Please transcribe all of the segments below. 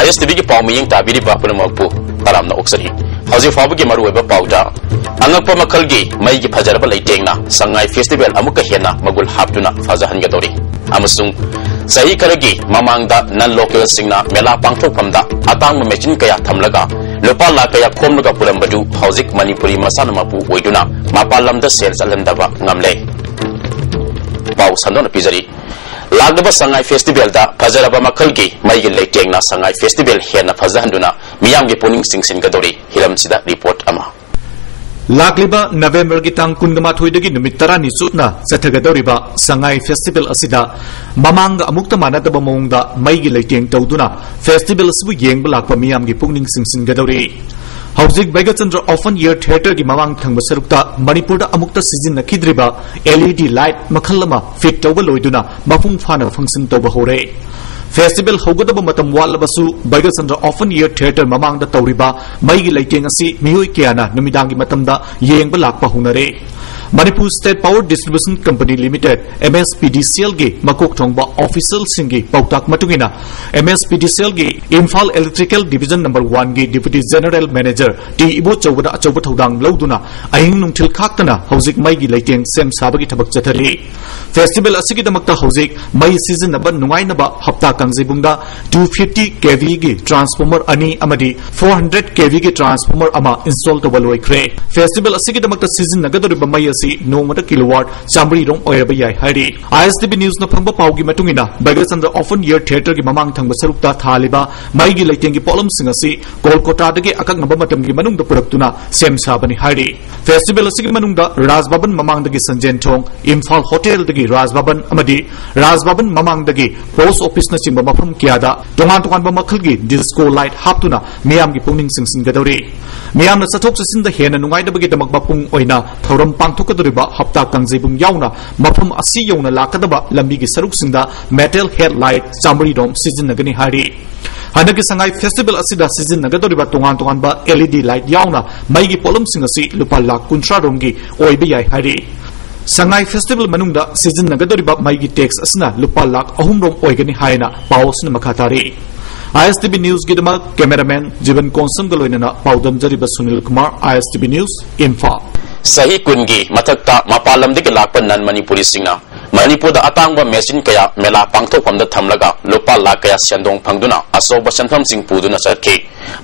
ISTV की पाव मियंग ताबिरी बापुन मकपु तरामना ओक्सरी हौजी फाबगी मरुवेबा पाउदा अंगप मखलगी मई की फजरबा लेटेंगना Sangai festival अमुक हेना मगुल हापटुना फजहनगदौरी अमसुंग सही करगी ममांगदा नन लोकल सिंगना मेला पांगथोकफमदा अतांग मेचिन कया थमलगा लुपा लाख कया खोमलगा पुरमबदु हौजिक मणिपुरी मसानमपु ओइदुना मापालमदा सेल चलंदबा ngamle पाउ संदोन पिजरी लागदबा संगाई फेस्टिवल दा फजरबा मखलगी मईगी लेटेंगना संगाई फेस्टिवल हेना फजहनदुना मियामगी पुनिंग सिंगसिनगदौरी हिरमसिदा रिपोर्ट अमा लाकलिबा नवेंबर की तांग कुनगमाथोइदगी नुमित 10 सुटना चथगदौरिबा Sangai festival असिदा ममांग अमुक्त मानदबा मोंगदा मईगी लेटेंग तौदुना festival असबु येंगबा Lakpa मियामगी पुनिंग सिंगसिनगदौरी हौजिक बैगचंद्र open air theatre की ममांग थंग सरुक्ता मणिपुर अमुक्त सिजिन्नखिद्रिबा LED लाइट मखलमा फिट तौबा लोइदुना मफुंग फाना फंक्शन तौबा होरे फेस्टिवल होगदब मतम वालबसु बैगचंद्र ओपन एयर थिएटर ममांग दा तौरिबा मईगी लेटेंग असि मिहोय क्याना नुमिदांगी मतमदा येंगबा Lakpa हुनरे Manipur State Power Distribution Company Limited MSPDCL ge makok thongba official singi pautak matungina MSPDCL ge IMPHAL Electrical Division number 1 ge Deputy General Manager T Ibo Chowda achowba thodang lauduna ahing nungthil khaktana hojik mai gi leiteng sem sabagi thabak chathari Festival asigi damakta hojik mai season number nungai naba hapta kangjibungda 250 kV ge transformer ani amadi 400 kV ge transformer ama install tawaloi khre Festival asigi damakta season nagadoriba mai नोमदा kilowatt चामरी रोम ओयरबा याय हाइरि ISTV news न फंगबा पाउगी मतुंगिना बैगचंद्र ओपन एयर थिएटर की ममांग थंग सरुक्ता थालिबा मईगी लेटेंगी पोलम सिंग असि कोलकाता दगे अकंगबा मतमगी मनुंग द पुरक्तुना सेम साबनी हाइरि फेस्टिवल असि मनुंग द राजभवन ममांग दगे संजेन थोंग इम्फाल होटल दगे राजभवन अमदी राजभवन ममांग दगे पोस्ट ऑफिस न चिंबा मफम कियादा तोंगान तोंगान मखलगी डिस्को लाइट हापतुना मियामगी पुनिंग सिंगसिनगदौरी मियामना चथोक चसिंद हेना नुंगाइदबगी दमक बापुंग ओइना थौरम पांथोकदरिबा हप्ता कंजेबुंग याउना मफम असि यौना लाकदबा लंबीगी सरुकसिंदा मेटल हेड लाइट चामरी रोम सिजिनगनी हारि हनकी संगाई फेस्टिवल असिदा सिजिनगदरिबा तोंगान तोंगानबा LED लाइट याउना मईगी पोलमसिंग असि लुपा लाख 13 रोमगी ओइबा याय हारि संगाई फेस्टिवल मनुंगदा सिजिनगदरिबा मईगी टैक्स असना लुपा लाख 3 रोम ओइगनी हायना पावसना मखातारी ISTV न्यूज की कैमरामैन जीवन कौंसम गलोइना पाउदम जरिबा सुनील कुमार ISTV न्यूज इम्फाल सही कुनगी मथक्ता मपालमदगी लाकपा नन मणिपुरी सिंगना मणिपुरदा अतांगबा मेचिन कया मेला पांगथोकफमदा थमलगा लुपा लाख कया सेंदोंग फंगदुना असोबा सेंथम सिंग पुदुना चटके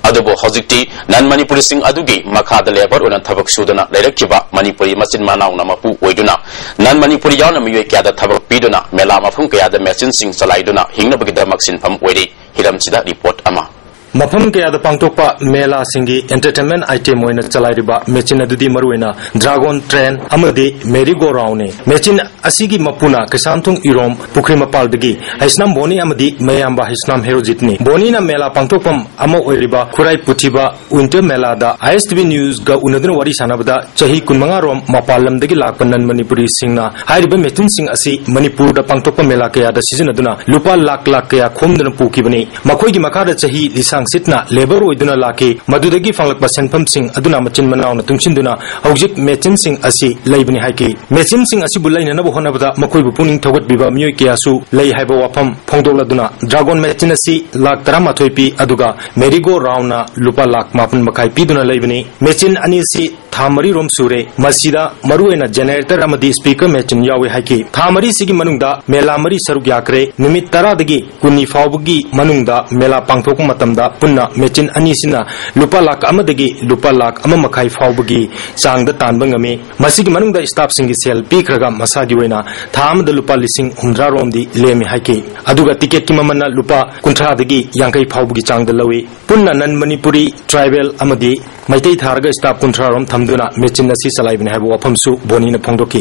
अदुबो हौजिक्ति नन मणिपुरी सिंग अदुगी मखादा लेबर ओना थबक सुदुना लेरखिबा मणिपुरी मचिन मानाउना मपु ओइदुना नन मणिपुरी यावना मियोय क्यादा थबक पीदुना मेला मफम कयादा मेचिन सिंग चलाइदुना हिंगनबगिदमक सिनफम ओइरि हिरमसिदा रिपोर्ट अमा मफम कयाद पांगथोकपा मेला सिंगी एंटरटेनमेंट आइटम ओइना चलाइरिबा मेचिन अदुदी मरुइना ड्रैगन ट्रेन अमदि मेरी गो राउंड मेचिन असिगी मपुना किसामथुंग इरोम पुखरी मपालदगी हाइसनाम बोनी अमदि मयामबा हाइसनाम हेरोजितनी बोनीना मेला पांगथोकपम अमा ओइरिबा खुराई पुथिबा विंटर मेला दा ISTV न्यूज गा उनदन वारी सानबदा चही 15 रोम मपालमदगी लाकपा नन मणिपुरी सिंगना हाइरिबा मेचिन सिंग असि मणिपुर दा पांगथोकपा मेला कयादा सिजनदुना लुपा लाख लाख कया खोमदन पुकिबनी मखोइगी मखादा चही सिटना लेबर ओइदुना लाके मदुदगी फंगलकबा सेनफम सिंग अदुना मचिन मनाउना तुंगसिनदुना हौजिक मेचिन सिंग असि लैबनि हाइके मेचिन सिंग असि बुलाइननबो होनबदा मखोइबु पुनिंग थौगतबिबा मियोय कियासु लै हाइबा वाफम फोंदोलदुना ड्रैगन मेचिन असि लाख 13 पी अदुगा मेरीगो राउंडना लुपा लाख 9 मखाइ पीदुना लैबनि मेचिन अनि असि थामरी रोम सुरे मसिदा मरुएना जनरेटर अमदि स्पीकर मेचिन यावे हाइके थामरी सिगी मनुंगदा मेला मरी सरुक याक्रे निमित 10 दगी कुनी फावबगी मनुंगदा मेला पांगथोक मतमदा पुन्ना मेचिन अनीसिना लुपा लाख अमदगी लुपा लाख अमा मखाइ फावबगी चांगदा तानबा ngame मसिगी मनुंगदा स्टाफ सिंगी सेल पीखरगा मसागी ओइना थामदा लुपा लिसिंग 100 रोमदी लेमि हाइके अदुगा टिकेट की ममन्ना लुपा 50 दगी यांkai फावबगी चांगदा लवे पुन्ना नन मणिपुरी ट्राइबल अमदि मैतै थारगा स्टाफ 50 रोम थमदुना मेचिन नसी चलाइबने हाबो वफमसु बोनीना फोंदोकी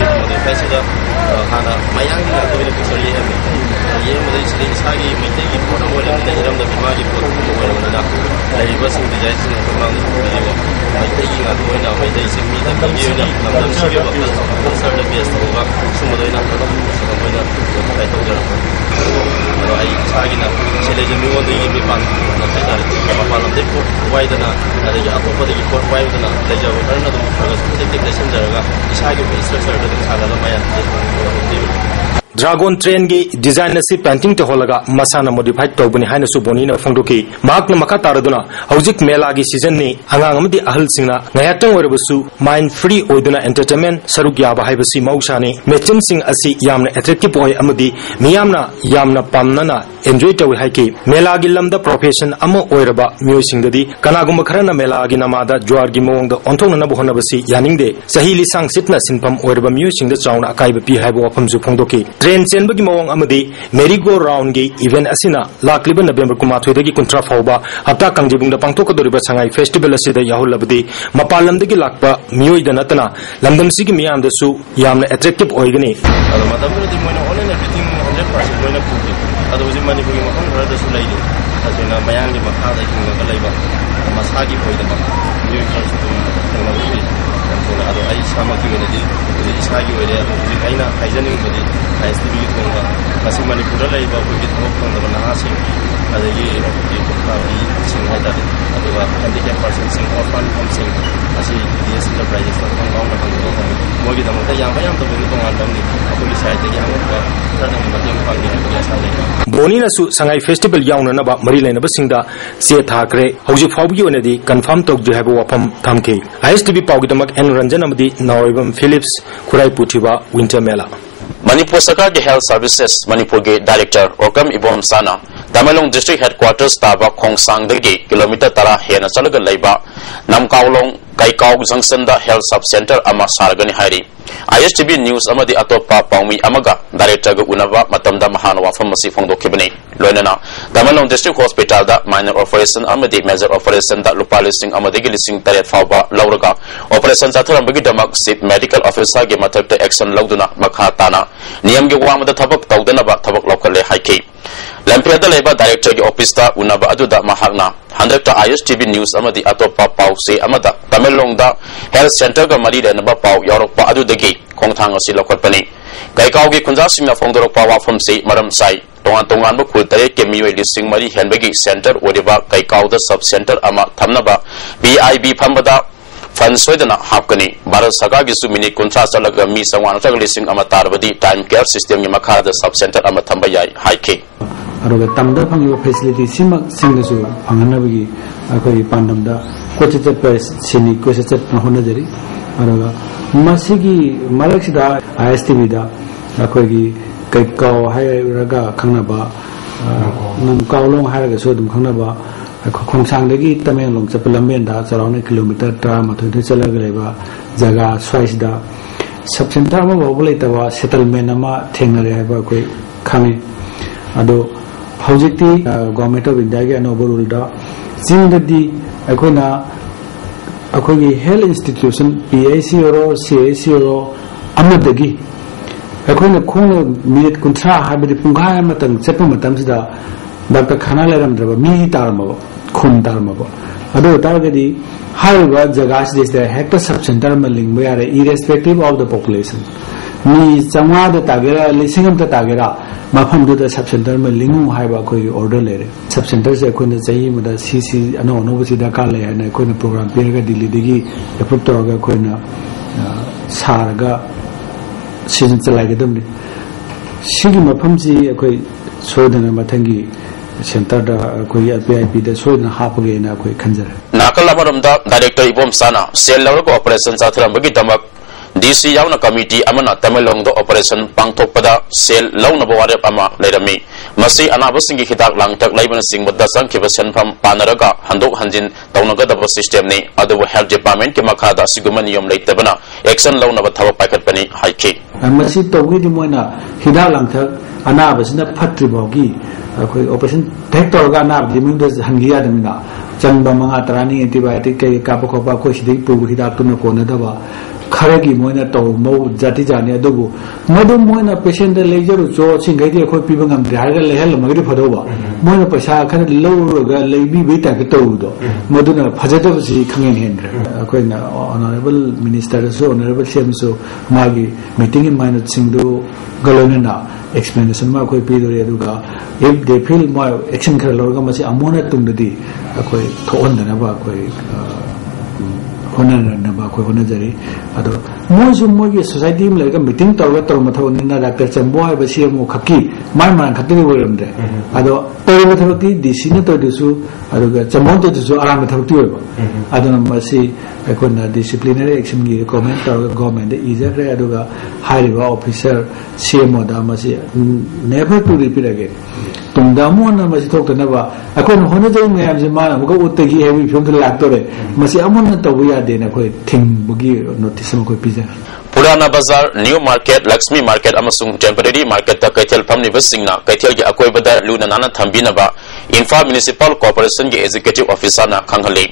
हाना मयांगी लातोबिने पिसरली हमे ये मदे इसले इसागी मैतैगी फोटोबोल ने हिरमदा बिमागी फोटोबोलना लाइबा सिंग डिजाइन सिंग फमांग बिदिबो मैतैगी लातोबिना मैतै सिंग मिदा बियोनी लमदम सिगेबो कंसर्ट बेस होगा सुमदोइना सुमदोइना लाइतोजरा आई सागिना चलेजे मिवोदगी बिपान नतैदार मपालमदे फोट वाइदना अदगी अतोपदगी फोट वाइदना लेजाबो करना दम फगस टेक्निक सेंजरगा इसागी स्ट्रक्चर दम सागाला माया ड्रैगन ट्रेन की डिजाइन से पेंटिंग ते होलगा मसाना मॉडिफाइड तौबनी हाइना सु बोनीना फोंदोकी मार्कना मखा तारदुना हौजिक मेला की सीजन नि अंगांग अमदि अहल सिंगना ngayatang oirabsu mind free oiduna entertainment saruk yaba haibasi mausani mechin sing asi yamna attractive oi amadi miyamna yamna pamnana enjoy tawi haiki mela gi lamda profession ama oiraba myo singdadi kanagum kharana mela gi namada jwar gi mawngda onthongna na bohonabasi yaningde sahili sang sitna sinpam oiraba myo singda chauna akaiba pi haibo wafamju phongdoki train chenbagi mawng amadi merry go round gi event asina lakliba November kumathoi kuntra fauba hapta kangjibungda pangthokadoriba sangai festival asida yahulabadi mapalamdagi lakpa miyoi da natana lamdamsi gi miyamdasu yamna attractive oigani ado madamradi moina online everything 100% moina puki ado uji manipuri makam rada sulaidi asina mayangi makhada kinga laiba masagi poida miyoi trust technology antona ado ai samaki wenadi isagi wede uji aina haijani bodi ISTV konga kasi manipura laiba uji thok konga na hasi adagi kabi singhada aduga handicap person sing orphan home sing asi DS enterprises tong gaung na hangdo kami mogi damta yang bayam to bini tong andam ni akuli side gi hangka tradang mateng pangi ya sale boni na su sangai festival yauna na ba mari laina ba singda se thakre hauji phawgi onadi confirm tok ju habo wafam thamke ISTV pawgi damak en ranjan amadi nawibam philips khurai puthiba winter mela Manipur Sarkar के health services Manipur के director ओकम इबोम साना तमेलोंग district headquarters ताबा खोंगसांगदगी kilometre 10 हेना चलगा लैबा नमकावलोंग काइकाउ junction दा health sub centre अमा सारगनी हाइरी ISTV news अमदी अतोपा पाउमी अमगा director ग उनबा मतमदा महान वाफम मसी फोंदोखिबनी लोइनना तमेलोंग district hospital दा minor operation अमदी major operation दा लुपा लिसिंग अमदी gi लिसिंग Taret फावबा लौरगा operation चाथरमबगी दमक chief medical officer गे मथकते action लौदुना मखा ताना नियम के वामदा थबक तौदनबा थबक लौखले हाइके लंपेदा लेबा डायरेक्टर के ऑफिस ता उनबा अदुदा महागना 100 ISTV न्यूज अमदी अतोपा पाउसे अमदा तमेलोंग दा हेल्थ सेंटर गा मरी रेनबा पाउ यौरपा अदुदगी खोंगथांग असि लौखटपनी काइकाउ गी खुंजासिंगना फोंदोरपा वाफम से मरम साई तोंगान तोंगान बो खुल तरे के मियोय लिसिंग मरी हेनबगी सेंटर ओदिबा काइकाउ दा सब सेंटर अमा थमनबा BIB फमबदा फन सोइदना हापकनी भारत सरकार की मिनिट 30 चलगा मी संवान लिसिंग अमा तारबदी टाइम केयर सिस्टम की मखादा सब सेंटर अमा थंबा याई हाइके अरुगा तमदा फंगिबा फैसिलिटी सिमक सिंगसु फंगनबगी अखोई पांडमदा कोचिचे प्रेस सिनी कोचिचे होनजरी अरुगा मसिगी मरक्सिदा ISTV दा अखोई कैकाउ हायरगा खंगनबा नमकाउलोंग हायरगा सोदम खंगनबा खोंगसांगदगी तमेंगलोंग चपलमेंदा चराउने किलोमीटर 13 चलगा लेबा जगह स्वाइसदा सब सेंटर मा बबुलेतबा सेटलमेंट अमा थेंगरे हायबा कोई खामे अदो हौजिकती गवर्नमेंट ऑफ इंडिया के अनोबा रूलदा जिंददी अखोना अखोगी हेल्थ इंस्टीट्यूशन PIC रो CIC रो अमदगी अखोना खोन मिनिट 30 हाबदि पुंगाय मतंग चेप मतमसिदा डॉक्टर खाना लेरमद्रबा मी तारमबो खून तारमबो अदो तारगदी हाइबा जगह से हेक्टर सब सेंटर में लिंग यारे इरेस्पेक्टिव ऑफ द पॉपुलेशन मी चंगाद तागेरा लिसिंगम तागेरा मफम दुदा सब सेंटर में लिंगु हाइबा कोई ऑर्डर ले रे सब सेंटर से कोई चाहिए मदा सीसी अनो अनोबसी दरकार ले है कोई प्रोग्राम पेरगा दिल्ली दिगी अप्रूव तौरगा कोई ना सारगा सीजन चलाइगदमनि सिगी मफम जी कोई सोदना मथंगी सेंटर दा कोई PIP दा सोदना हापगे ना कोई खंजर नाकल अमरमदा डायरेक्टर इबोम साना सेल लवरको ऑपरेशन चाथरमबगी दमक DC यावना कमिटी अमना तमेलोंग दो ऑपरेशन पांगथोकपदा सेल लौनबो वारेप अमा लेरमी मसी अनाबसिंगी हिदाक लांगतक लैबन सिंगबदा संखिब सेनफम पानरगा हंदोक हंजिन तौनगदब सिस्टम ने अदब हेल्थ डिपार्टमेंट के मखादा सिगुमन नियम लेतबना एक्शन लौनब थबक पाखतपनी हाइके मसी तौगी मोइना हिदाक लांगतक अनाबसिना फत्रिबोगी कोई ऑपरेशन टेक तौरगा अनाब दिमिंग हंगिया दमिना चंबा मंगा तरानी एंटीबायोटिक के कापा खोपा कोई सिदी पुगु हिदाक तुन कोनदबा खरगी मोइना तो मौ जाति जाने अदुबु मदु मोइना पेशेंट लेजरु जो सिंगैदि अखोय पिबा ngamdri harga lehel magri phadoba moina paisa khana lowroga leibi beita ke tawdo maduna phajadaba si khangen hendra akoina honorable minister so honorable CM so magi meeting in minor singdu galonena explanation ma akoy pidori aduga if they feel more action khara lorga masi amona tungdadi akoy thoondana ba akoy होना कोई होना जरी अदो मोजु मोगी society में लेकर meeting तौर तौर मथो निना डॉक्टर चंबो है बसी मो खकी माय मान खत्ती होरमदे अदो तौर मथोती डीसी ने तो दिसु अदो चंबो तो दिसु आराम मथोती होबो अदो नमसी कोना डिसिप्लिनरी एक्शन की रिकमेंड तौर गवर्नमेंट इजरे अदो हाइरिबा ऑफिसर सीएमओ दा मसी नेवर टू रिपीट अगेन तुमदामो ना मसी थोकतनबा अकोन होने जई मैम जे मान अमुक उतगी हेवी फिल्म लाक्तोरे मसी अमन तब यादे ना कोई थिंग नोटिस में कोई पिजा पुराना बाजार न्यू मार्केट लक्ष्मी मार्केट अमसुंग टेम्पररी मार्केट तक कैथल फमनिबा सिंगना कैथल की अकोइबदा लुना नाना थंबिनबा इम्फाल म्युनिसिपल कॉर्पोरेशन के एग्जीक्यूटिव ऑफिसर ना खंगले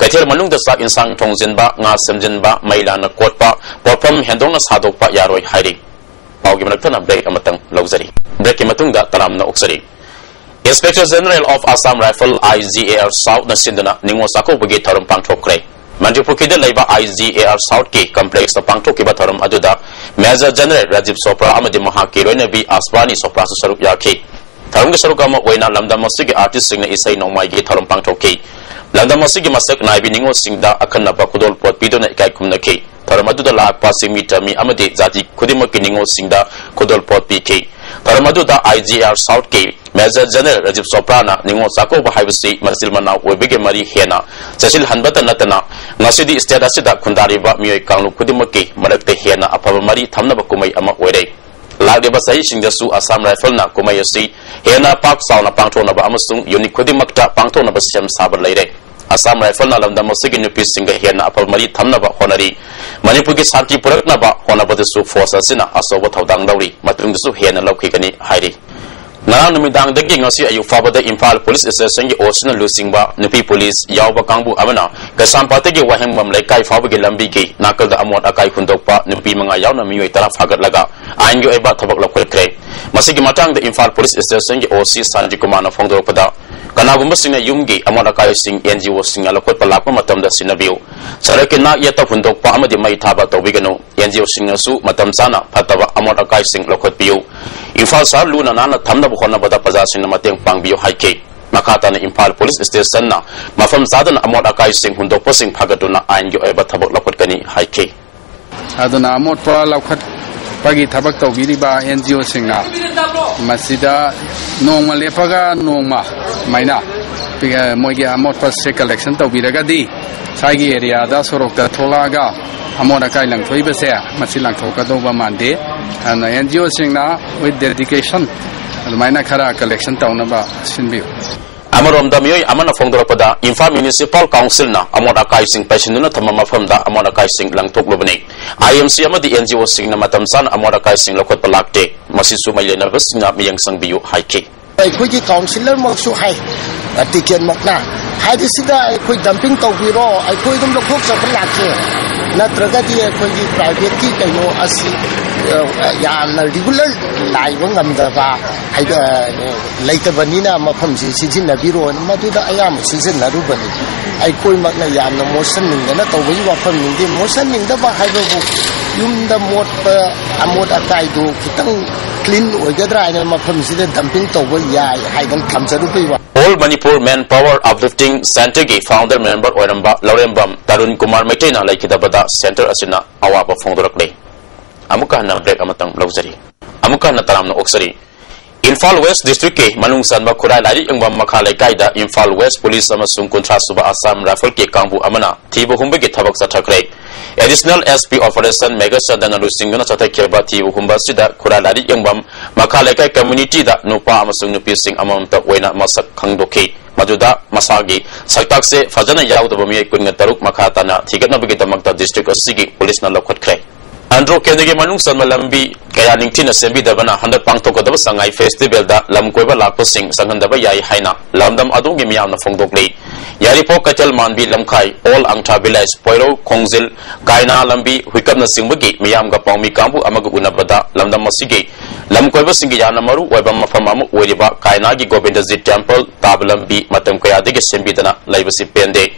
कैथल मनुंग द साक इंसांग थोंजिनबा nga semjinba mailana kotpa porpam hendongna sadokpa yaroi hairi paugi manakthana break amatang lawjari break ki matungda taramna oksari Inspector General of Assam Rifle IGAR South na sinduna ningo sako bagi tharum pangthokre MantripukhrI da laiba IGAR South ki complex na pangthokiba tharum aduda Major General Rajiv Chopra amadi mahaki loina bi Aswani Chopra su sarup yakhi tharum ge sarup ama oina lamdam masigi artist singna isai nongmai gi tharum pangthokki lamdam masigi masak naibi ningo singda akhanna ba khudol pot pidona ikai kumnaki tharum aduda lakpa simita mi amadi jati khudimaki ningo singda khudol pot piki Taramadda IGR South K Major General Rajiv Chopra na ningo sako bahayusi masil mana webige mari hena chasil hanbata natana ngasidi state asida khundari ba miyoi kanglu khudimaki marakte hena apaba mari thamna ba kumai ama oire lage ba sahi singdasu Assam Rifle na kumai asi hena pak sauna pangthona ba amasung unique khudimakta pangthona ba sem sabar leire Assam Rifle na lamda masigi nupi singa hena apaba mari thamna ba honari Manipuri Santi Purakna ba honabadasu force asina asoba thaudang dauri matungdasu hena laukikani hairi Narang numidang dagi ngasi ayu fabada IMPHAL Police Station gi osina lusingba nupi police yawba kangbu amana kasampate gi waheng mam laikai fabagi lambi gi nakal da amot akai khundokpa nupi manga yawna miyoi tara fagat laga ain gi eba thabak lakwekre masigi matang da IMPHAL Police Station gi OC Sanji Kumana phongdokpada kanagumba singna yumgi amot akai sing NGO singa lakot palakpa matamda sinabiu sarake na yata khundokpa amadi mai thaba tobigano NGO singa su matam sana phataba amot akai sing lakot piu IMPHAL sar luna nana thamna bukhona bada pazasing na mateng pangbiyo haike makata na IMPHAL Police Station na mafam sadan amot akai sing hundok posing phagatuna ain gyo eba thabak lakot kani haike aduna amot pa lakot pagi thabak tawbiri ba NGO singna masida nongma lepaga nongma maina piga moigi amot pa se collection tawbiraga di saigi area da sorok da tholaga amora kai lang thoi bese masilang thoka do ba mande and NGO singna with dedication almaina khara collection tauna ba sinbi amarom da miyoi amana phongdoropada IMPHAL Municipal Council na amora kai sing pasinuna thamama famda amora kai sing lang thoklobani IMC amadi NGO sing na matam san amora kai sing lokot palakte masisu mailena basina miyang sangbiyu haike Kuji councillor maksu hai tiket makna hai disida kui dumping tawbiro ai kui dum lokhok sapan lakhe natraga di kuji private ki kayo asi ya na regular lai bangam da ba hai da laita banina mafam si sijin na biro madu da ayam sijin na rubani ai kui makna ya na motion ning na tawbi wa fam ning di motion ning da ba hai bu yum da mot amot akai do kitang clean oigadra na mafam si da dumping tawbi ya hai dan khamsaru bai wa All Manipur Manpower Uplifting Center ki founder member Oiramba Laurembam Tarun Kumar Maitena laikidabada center asina awaba phongdorakle amuka na break amatang lawjari amuka na taramna oksari IMPHAL West District ke manung sanba khurai lari engwam makha laikai da IMPHAL West Police amasung kontra suba Assam Rifle ke kangbu amana thibu humbe ke thabak sathakre Additional SP Operation Mega Sadana Lusingana Satakeba thibu humba sida khurai lari engwam makha laikai community da nupa amasung nupi sing amam ta oina masak khangdoke majuda masagi saktak se fajana yaudaba mi kunga taruk makha tana thigatna bagi damakta district asigi police na lokhotkre Andro Kendege Manung San Malambi Kaya Ningtin Assembly Dabana 100 Pangtoko Daba Sangai Festival da Lam Koiba Lakpo Sing Sangandaba Yai Haina Lamdam Adung Gimiam na Fongdokli Yari Po Katel Manbi Lamkai All Angta Village Poiro Kongzil Kaina Lambi Hikam na Singbagi Miyam ga Pangmi Kambu Amagu Unabada Lamdam Masigi Lam Koiba Singi Yana Maru Weba Mafamamu Wediba Kaina gi Gobindazit Temple Tablambi Matam Kaya Digi Assembly Dana Laibasi Pende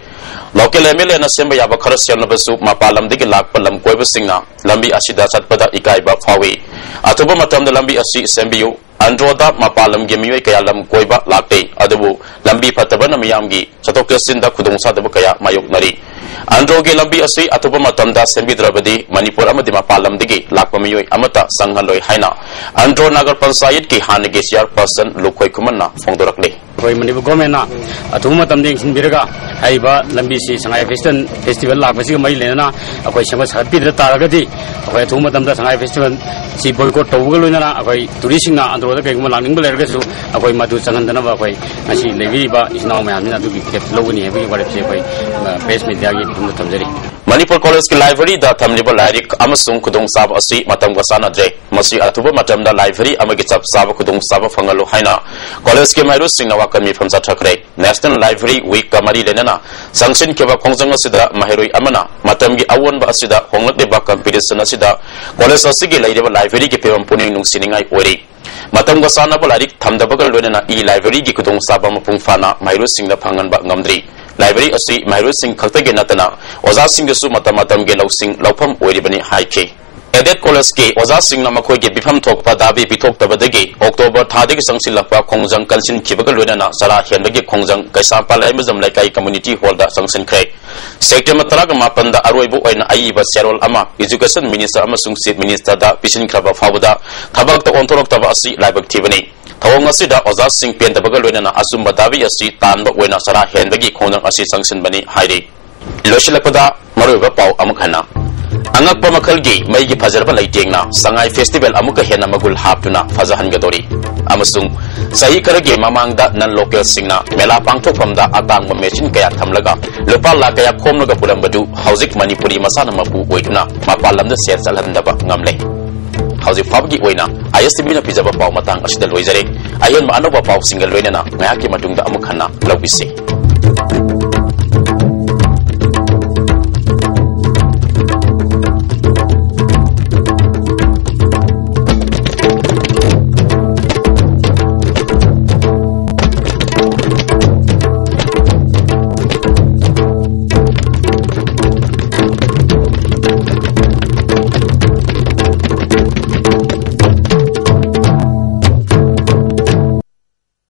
Local MLA na semba yaba kharas yalna basu mapalam digi lakpa lam koiba singna lambi asida chatpada ikai ba phawi atuba matam da lambi asi sembiyu androda mapalam gemiwe kaya lam koiba lakte adubu lambi phatabana miyamgi chatok sin da khudong sa da kaya mayok nari Androge lambi asi atuba matamda sembidrabadi Manipur amadi mapalamdigi lakpamiyoi amata sanghaloi haina Andro Nagar Panchayat ki hanagi chairperson Lukhoi Kumanna phongdorakle koi Manipur government na atuma tamding sinbiraga haiba lambi si sangai festival lakpasi ga mai lena akoi sama sarpi da taragadi akoi atuma tamda sangai festival si boycott tawga loina akoi tourism na Andro da kaiguma langning belerga su akoi madu changandana ba akoi asi levi ba isnaw mayamni na du ki loguni hebi bare se akoi press media gi dum tamjari Manipur College ki library da thamliba lairik amasung khudong sab asi matam ga sanadre masi atuba matam da library amagi chap sab khudong sab phangalo haina college ke mairu singna wakami phamsa thakre National Library Week kamari lenana sanction keba khongjang asida mahiroi amana matam gi awon ba asida honglakle ba competition asida college asigi laireba library ki pebam puning nung siningai ori matam ga sana ba lairik thamda bagal lenana i library gi khudong sab mapung fana mairu singna phangan ba ngamdri library asi mairu sing khaktage natana oza sing su matam ge lausing laufam oiribani haike Edet College ke oza sing na makhoi ge bifam thokpa dabi bithok tabadagi October thadagi sangsilakpa khongjang kansin khibaga loinana sara henbagi khongjang kaisa palai mazam laikai community hall da sangsin khre September taraga mapanda aroibu oina aiba serol ama education minister amasung chief minister da pisin kraba fawda thabak ta ontorok taba asi laibak thibani Thawang asida oza sing pen tabaga loinana asumba dabi asi tanba oina sara henbagi khongjang asi sangsin bani hairi Loshilakpada maroiba pau amakhana Angak pamakalgi maigi fajarba laitingna sangai festival amuka hena magul haptuna fajahan gadori amasung sahi karage mamangda nan local singna mela pangthokpamda atang machine kaya thamlaga lupa la kaya khomnaga pulambadu hauzik Manipuri masana mapu oiduna mapalamda ser chalhandaba ngamle hauzik fabgi oina ISTV na pijaba pau matang asida loizare ayen ma anoba pau single loinana ngayaki matungda amukhana lobisi